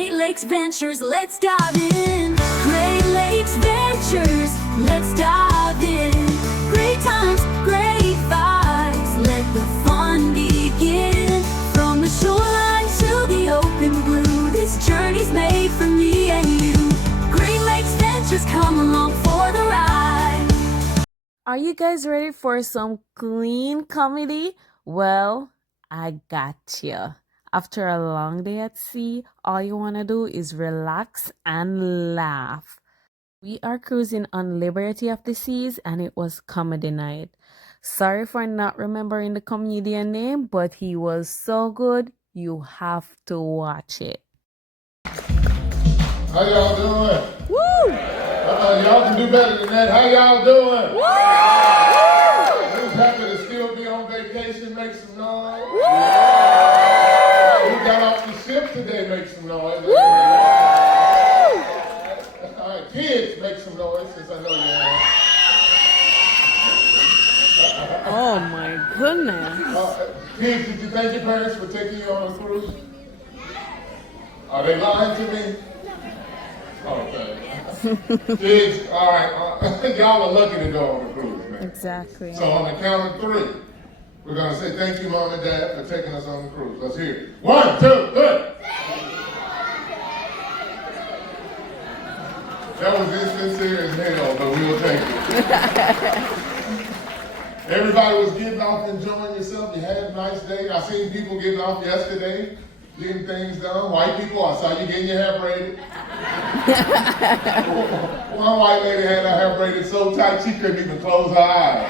Great Lakes Ventures, let's dive in. Great Lakes Ventures, let's dive in. Great times, great vibes, let the fun begin. From the shoreline to the open blue, this journey's made for me and you. Great Lakes Ventures, come along for the ride. Are you guys ready for some clean comedy? Well, I got you. After a long day at sea, all you want to do is relax and laugh. We are cruising on Liberty of the Seas and it was comedy night. Sorry for not remembering the comedian name, but he was so good, you have to watch it. How y'all doing? Woo! Y'all can do better than that. How y'all doing? Woo! Who's happy to still be on vacation? Make some noise. Woo! Who got off the ship today? Make some noise. Woo! All right, kids, make some noise since I know you are. Oh my goodness. Kids, did you thank your parents for taking you on a cruise? Are they lying to me? Okay. Kids, all right, y'all are lucky to go on the cruise, man. Exactly. So on the count of three, we're going to say thank you, Mom and Dad, for taking us on the cruise. Let's hear it. 1, 2, 3. That was insincere as hell, but we will take it. Everybody was getting off, enjoying yourself. You had a nice day. I seen people getting off yesterday, getting things done. White people, I saw you getting your hair braided. One white lady had her hair braided so tight she couldn't even close her eyes.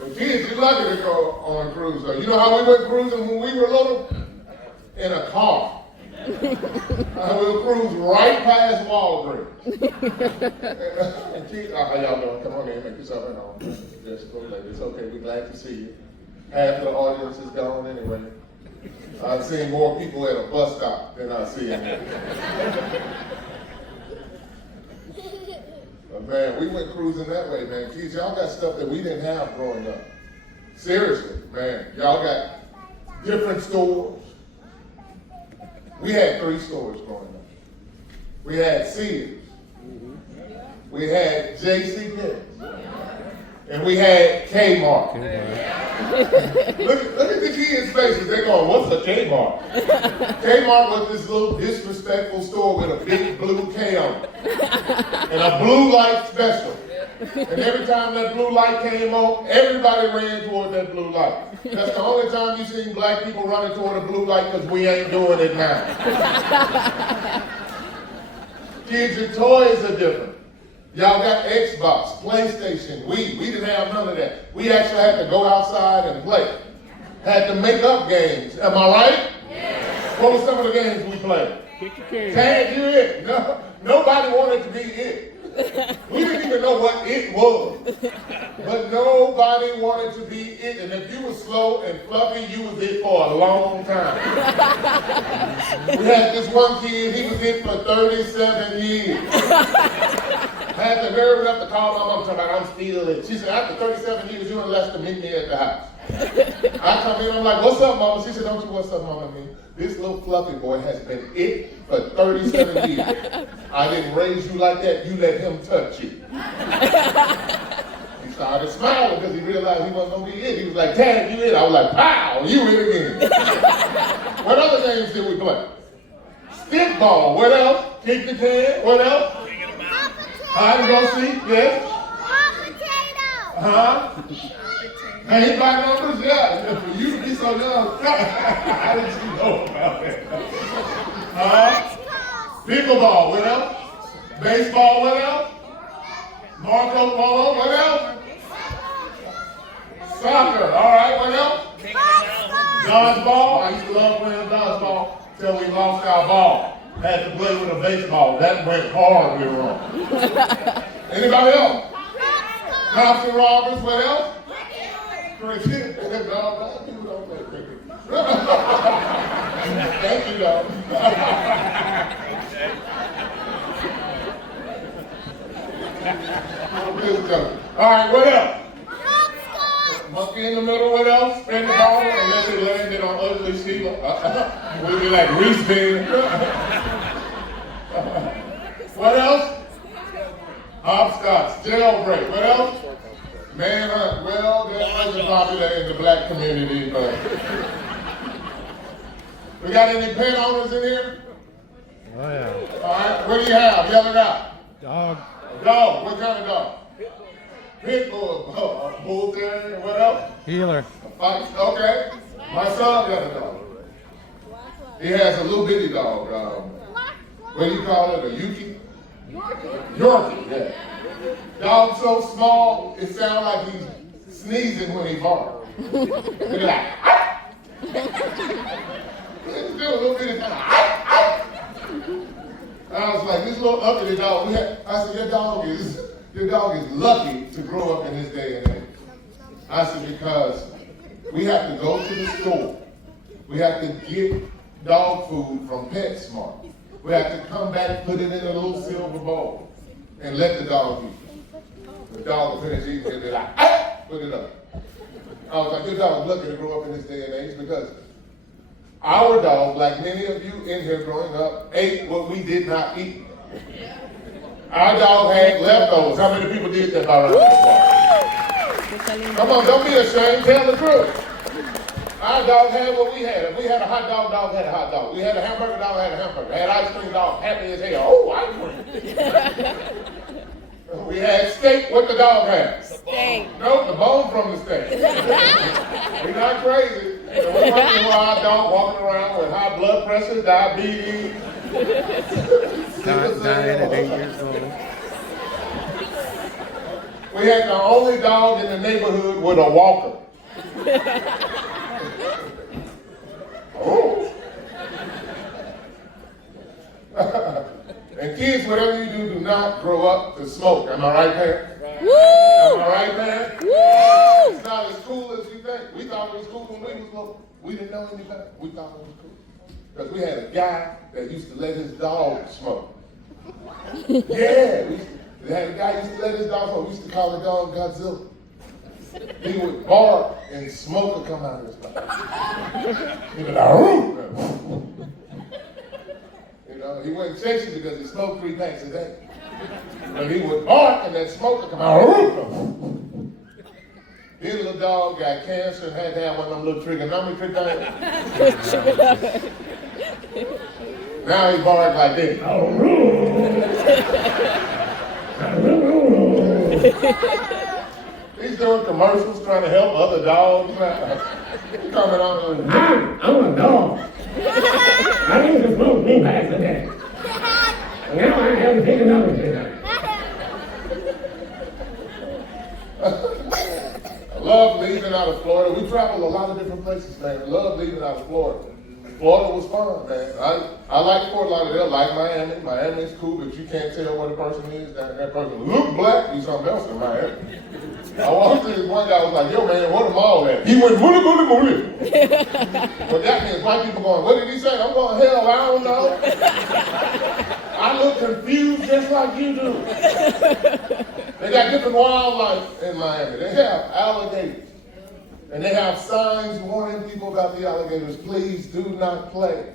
The kids, you're lucky to go on a cruise though. You know how we went cruising when we were little? In a car. We'll cruise right past Walgreens. And kids, how y'all doing? Come on in, make yourself at home. Just go later. It's okay, we're glad to see you. Half the audience is gone anyway. I've seen more people at a bus stop than I see in here. But man, we went cruising that way, man. Kids, y'all got stuff that we didn't have growing up. Seriously, man. Y'all got different stores. We had 3 stores growing up. We had Sears. We had J.C. Penney. And we had Kmart. Look at the kids' faces. They're going, what's a Kmart? Kmart was this little disrespectful store with a big blue K on it. And a blue light special. And every time that blue light came on, everybody ran toward that blue light. That's the only time you seen black people running toward a blue light because we ain't doing it now. Kids, your toys are different. Y'all got Xbox, PlayStation, Wii. We didn't have none of that. We actually had to go outside and play. Had to make up games. Am I right? Yes. What were some of the games we played? Tag you it. No, nobody wanted to be it. We didn't even know what it was. But nobody wanted to be it. And if you were slow and fluffy, you was it for a long time. We had this one kid, he was it for 37 years. I had the nerve enough to call my mom, talking about I'm still it. She said, after 37 years, you and Lester meet me at the house. I come in, I'm like, what's up, mama? She said, don't you what's up, mama? This little fluffy boy has been it for 37 years. I didn't raise you like that. You let him touch you. He started smiling because he realized he wasn't going to be it. He was like, Dad, you it. I was like, pow, you it again. What other games did we play? Stickball. What else? Kick the can. What else? Hide and go seek. Yes. Huh? Paint by numbers? Yeah. For you to be so young, how did you know about that? Pickleball, what else? Baseball, what else? Marco Polo, what else? Soccer, all right, what else? Dodgeball. I used to love playing dodgeball till we lost our ball. Had to play with a baseball. That went horribly wrong. Anybody else? Cops and robbers, what else? Cricket. No, people don't play cricket. Thank you, though. All right, what else? monkey in the middle. What else? Spin the ball unless it landed on ugly Sheila. We'd be like Reese bean. What else? Hopscotch, jailbreak. What else? Manhunt. Well, that wasn't popular in the black community, but we got any pet owners in here? Oh yeah. All right. What do you have? Yell it out. Dog. Dog. What kind of dog? Pit bull. A bull terrier. What else? Healer. A fox. Okay. My son got a dog. He has a little bitty dog. What do you call it? A Yuki? Yorkie. Yeah. Dog so small, it sounds like he's sneezing when he barks. He's like, it's still a little bitty kind of. I was like, this little uppity dog. I said, your dog is lucky to grow up in this day and age. I said, because we have to go to the store. We have to get dog food from PetSmart. We have to come back, put it in a little silver bowl, and let the dog eat. The dog will finish eating and be like, put it up. I was like, your dog is lucky to grow up in this day and age because our dog, like many of you in here growing up, ate what we did not eat. Our dog had leftovers. How many people did that around the park? Come on, don't be ashamed. Tell the truth. Our dog had what we had. If we had a hot dog, dog had a hot dog. We had a hamburger, dog had a hamburger. Had ice cream, dog happy as hell. Oh, ice cream. We had steak. What the dog had? Steak. Nope, the bone from the steak. We're not crazy. We're wondering why our dog walking around with high blood pressure, diabetes. Dying at 8 years old. We had the only dog in the neighborhood with a walker. Oh. And kids, whatever you do not grow up to smoke. Am I right, parents? Woo! Am I right, man? Woo! It's not as cool as you think. We thought it was cool when we was little. We didn't know any better. We thought it was cool. Because we had a guy that used to let his dog smoke. Yeah, we had a guy who used to let his dog smoke. We used to call the dog Godzilla. He would bark and smoke would come out of his mouth. He'd be like, "Aroo!" You know, he wasn't sexy because he smoked 3 packs a day. But he would bark and that smoke would come out. Aroo! His little dog got cancer and had to have one of them little trigonometry things. Now he barks like this. He's doing commercials trying to help other dogs. He's coming on and I'm a dog. I used to smoke 3 packs a day. Now I have to take another cigarette. I love leaving out of Florida. We traveled a lot of different places, man. I love leaving out of Florida. Florida was fun, man. I like Fort Lauderdale, like Miami. Miami's cool, but you can't tell what a person is. That person look black, he's something else in Miami. I walked to this one guy was like, yo man, what a mall at? He went, mooly, mooly, mooly. But that means white people going, what did he say? I'm going, hell, I don't know. I look confused just like you do. They got different wildlife in Miami. They have alligators. And they have signs warning people about the alligators. Please do not play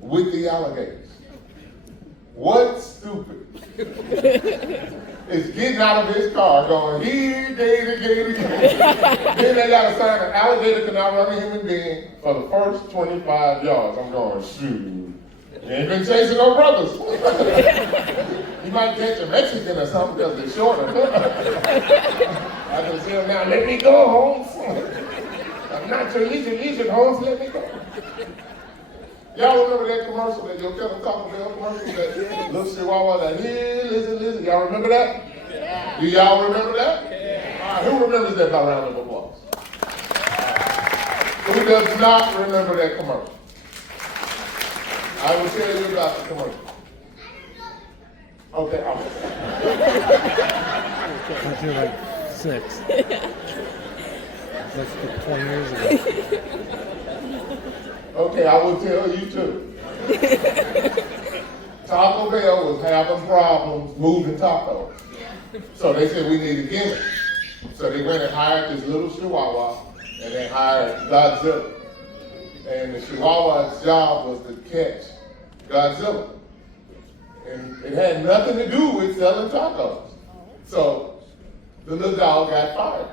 with the alligators. What's stupid is getting out of his car going, here, gator, gator, gator. Then they got a sign, an alligator cannot run a human being for the first 25 yards. I'm going, shoot. You ain't been chasing no brothers. You might catch a Mexican or something because they're shorter. I can see him now, let me go, Holmes. I'm not your lizard, Holmes, let me go. Y'all remember that commercial, that Yo Kettle Taco Bell commercial, that little chihuahua, that here, lizard. Y'all remember that? Yeah. Do y'all remember that? Yeah. All right, who remembers that by round of applause? Who does not remember that commercial? I will tell you about the commercial. Okay, Since you're like 6. That's 20 years ago. Okay, I will tell you too. Taco Bell was having problems moving tacos. So they said we need a gimmick. So they went and hired this little Chihuahua, and they hired Godzilla. And the Chihuahua's job was to catch Godzilla. And it had nothing to do with selling tacos. So the little dog got fired.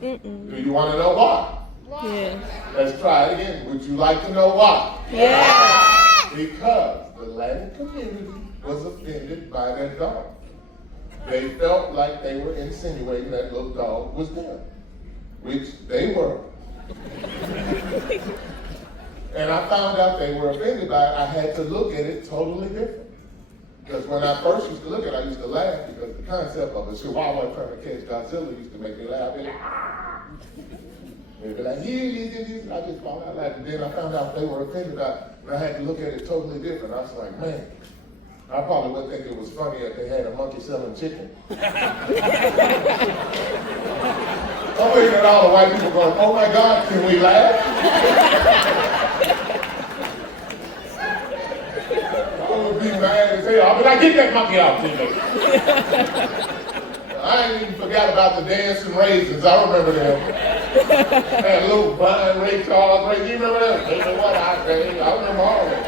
Do you want to know why? Yeah. Let's try it again. Would you like to know why? Yeah. Because the Latin community was offended by that dog. They felt like they were insinuating that little dog was them, which they were. And I found out they were offended by it. I had to look at it totally different. Because when I first used to look at it, I used to laugh because the concept of a Chihuahua trying to catch Godzilla used to make me laugh. They'd be like, yeah, I just fall out laughing. Then I found out they were offended by it, and I had to look at it totally different. I was like, man, I probably would think it was funny if they had a monkey selling chicken. I'm looking at all the white people going, oh my God, can we laugh? I would be mad as hell. I'll be like, get that monkey out, Tino. I ain't even forgot about the dancing raisins. I remember them. Had a little blind Ray Charles raisins. You remember them? They know what I say. I remember all of them.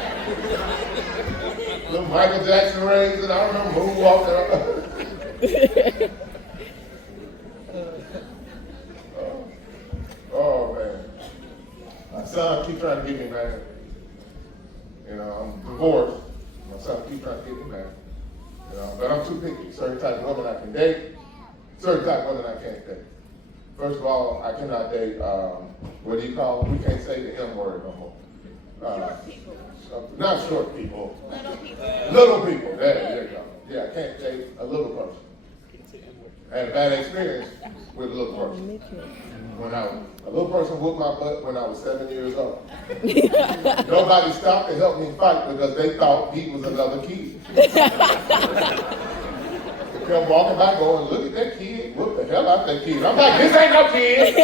Little Michael Jackson raisins. I remember moonwalking. Oh man. My son keeps trying to get me married. You know, I'm divorced. My son keeps trying to get me married. You know, but I'm too picky. Certain type of women I can date, certain type of women I can't date. First of all, I cannot date, what do you call them? We can't say the M word no more. Short people. Not short people. Little people. Little people. There you go. Yeah, I can't date a little person. I had a bad experience with a little person. A little person whooped my butt when I was 7 years old. Nobody stopped to help me fight because they thought he was another kid. They kept walking by going, look at that kid, whoop the hell out that kid. I'm like, this ain't no kid.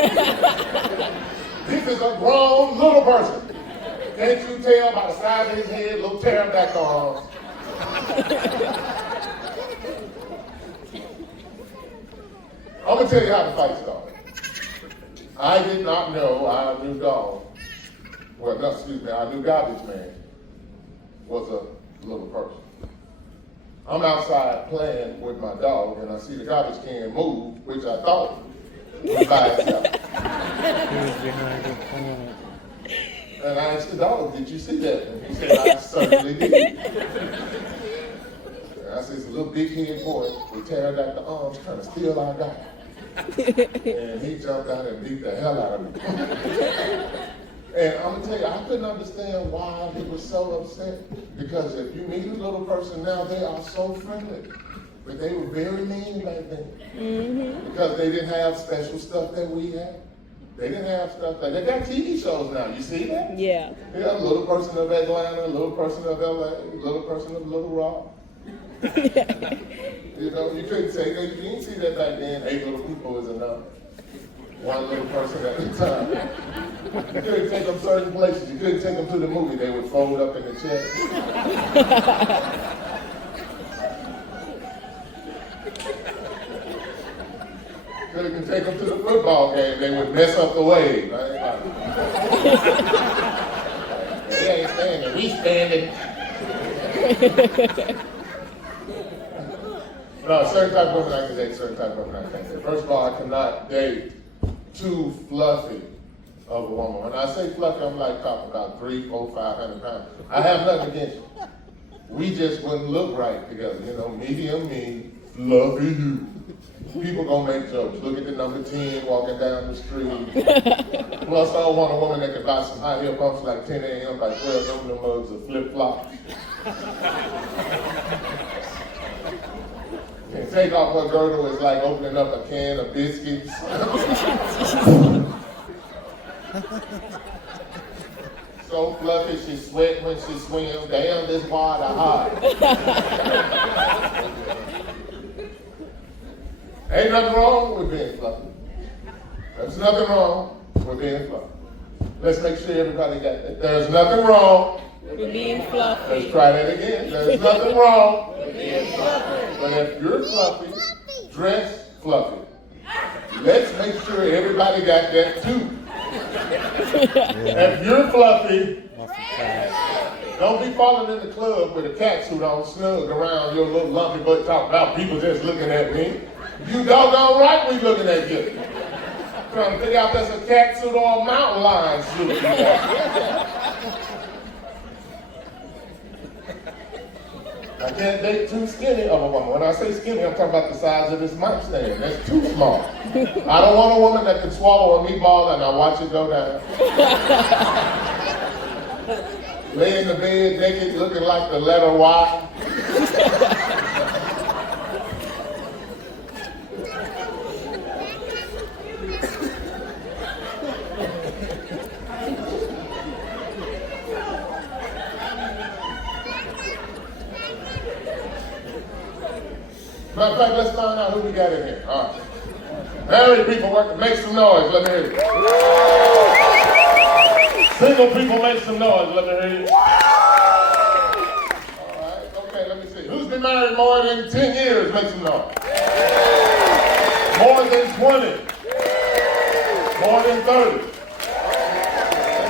This is a grown little person. Can't you tell by the size of his head, little pterodactyl arms? I'm gonna tell you how the fight started. I did not know our new dog, well, no, excuse me, our new garbage man was a little person. I'm outside playing with my dog and I see the garbage can move, which I thought was by itself. He was behind the corner. And I asked the dog, did you see that? And he said, I certainly did. And I said, it's a little big head boy with pterodactyl arms trying to steal our dog. And he jumped out and beat the hell out of me. And I'm gonna tell you, I couldn't understand why he was so upset. Because if you meet a little person now, they are so friendly. But they were very mean back then. Because they didn't have special stuff that we had. They didn't have stuff like they got TV shows now. You see that? Yeah. Yeah, Little Person of Atlanta, Little Person of LA, Little Person of Little Rock. You know, you couldn't say that. You didn't see that back then. 8 little people is enough. 1 little person at a time. You couldn't take them certain places. You couldn't take them to the movie. They would fold up in the chair. Couldn't take them to the football game. They would mess up the wave. Right? They ain't standing. We standing. No, certain type of women I can date, certain type of women I can't date. First of all, I cannot date too fluffy of a woman. When I say fluffy, I'm like talking about 300, 400, 500 pounds. I have nothing against you. We just wouldn't look right together. You know, medium me, fluffy you. People gonna make jokes. Look at the number 10 walking down the street. Plus, I don't want a woman that can buy some high heel pumps like 10 a.m. by 12 of them mugs of flip flops. And take off her girdle is like opening up a can of biscuits. So fluffy, she sweat when she swims. Damn, this water hot. Ain't nothing wrong with being fluffy. There's nothing wrong with being fluffy. Let's make sure everybody got that. There's nothing wrong We're being fluffy. Let's try that again. There's nothing wrong with being fluffy. But if you're fluffy, dress fluffy. let's make sure everybody got that too. If you're fluffy, don't be falling in the club with a cat suit on, snug around your little lumpy butt talking about people just looking at me. You doggone right we looking at you. Trying to figure out if that's a cat suit or a mountain lion suit. I can't date too skinny of a woman. When I say skinny, I'm talking about the size of this mic stand. That's too small. I don't want a woman that can swallow a meatball and I watch it go down. Lay in the bed naked, looking like the letter Y. Matter of fact, let's find out who we got in here. All right. Married people working, make some noise. Let me hear you. Single people, make some noise. Let me hear you. All right. Okay, let me see. Who's been married more than 10 years? Make some noise. More than 20. More than 30.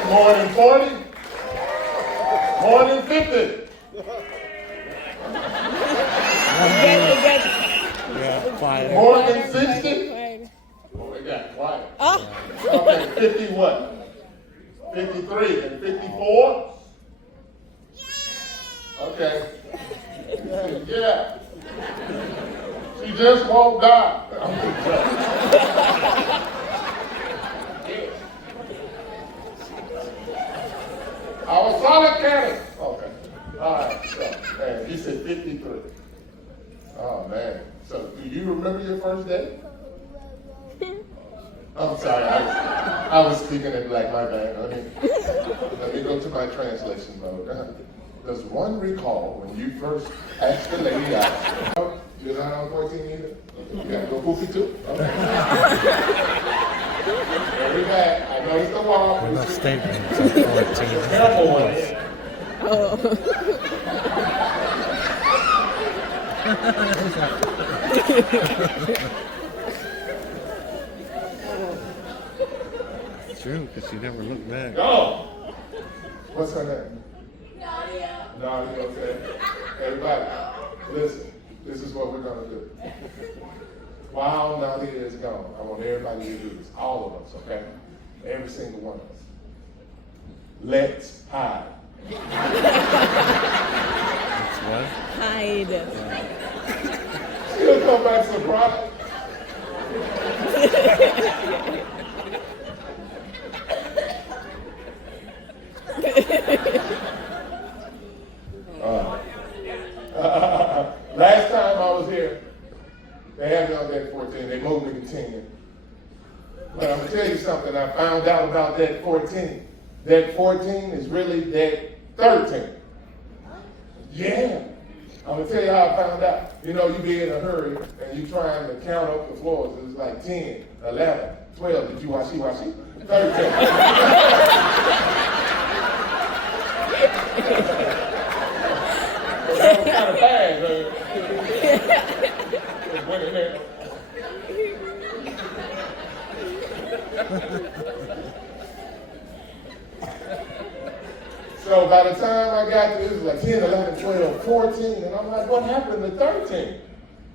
More than 40. More than 50. Yeah, quiet. More than 60? Oh, they got quiet. Okay, 50 what? 53 and 54? Okay. Yeah. She just won't die. I was solid cannon. Okay. All right. So, man, you said 53. Oh, man. So, do you remember your first date? I'm sorry, I was speaking in black, my bad. Let me go to my translation mode. Does one recall when you first asked the lady out? You're not on 14 either? You gotta go poopy too? Okay. Very bad. I noticed the wall. We're not statements at 14. Careful one. It's true, because she never looked back. Go! What's her name? Nadia. Nadia, okay. Everybody, listen. This is what we're going to do. While Nadia is gone, I want everybody to do this. All of us, okay? Every single one of us. Let's hide. That's what? Hide. She'll come back surprised. Last time I was here, they had me on deck 14. They moved me to 10. But I'm going to tell you something. I found out about deck 14. Deck 14 is really deck 13. Yeah. I'm going to tell you how I found out. You know, you be in a hurry and you trying to count up the floors. It's like 10, 11, 12. Did you watch it? 13. That was kind of bad. Went in there. So by the time I got to, it was like 10, 11, 12, 14, and I'm like, what happened to 13?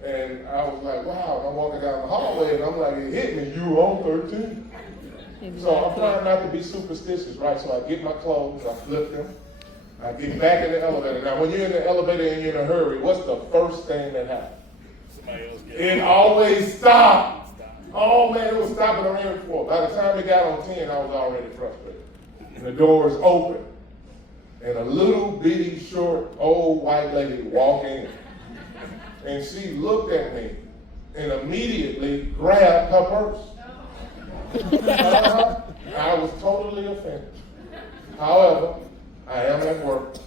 And I was like, wow, I'm walking down the hallway, and I'm like, it hit me, you were on 13. So I'm trying not to be superstitious, right? So I get my clothes, I flip them, I get back in the elevator. Now, when you're in the elevator and you're in a hurry, what's the first thing that happens? It always stops. Oh, man, it was stopping on every floor. By the time it got on 10, I was already frustrated. And the doors open. And a little bitty, short, old white lady walked in. And she looked at me and immediately grabbed her purse. I was totally offended. However, I am at work.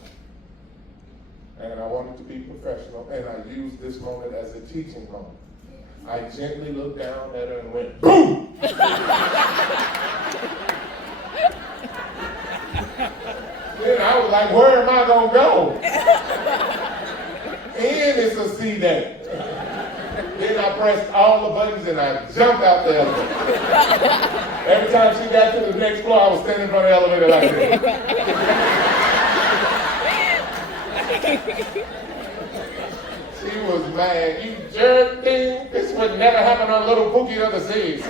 And I wanted to be professional. And I used this moment as a teaching moment. I gently looked down at her and went, boom! Then I was like, where am I going to go? And it's a C day. Then I pressed all the buttons and I jumped out the elevator. Every time she got to the next floor, I was standing in front of the elevator like this. She was mad. You jerk thing. This would never happen on Little Pookie of the Seas.